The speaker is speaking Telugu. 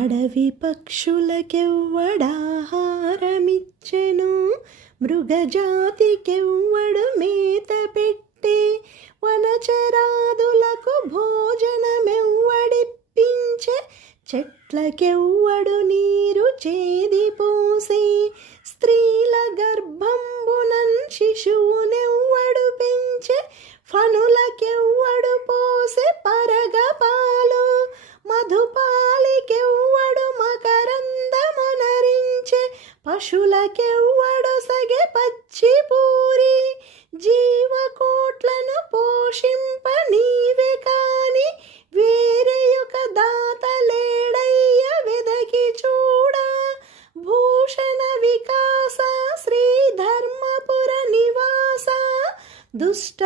అడవి పక్షులకెవ్వడాహారమిచ్చెను, మృగజాతికెవ్వడు మేత పెట్టే, వనచరాదులకు భోజనమెవ్వడిప్పించే, చెట్లకెవ్వడు నీరు చేదిపోసే, స్త్రీల గర్భంబునన్ శిశువునెవ్వడు పెంచే, ఫనులకెవ్వడు పోసే పరగపాలు, మధుపాలికెవ్వడు మకరందమునరించే, పశులకెవ్వడు సగె పచ్చిపూరి, జీవకోట్లను పోషింప నీవే కాని వేరేయొక దాత లేడయ్య వెదకి చూడ, భూషణ వికాస శ్రీధర్మపుర నివాస, దుష్ట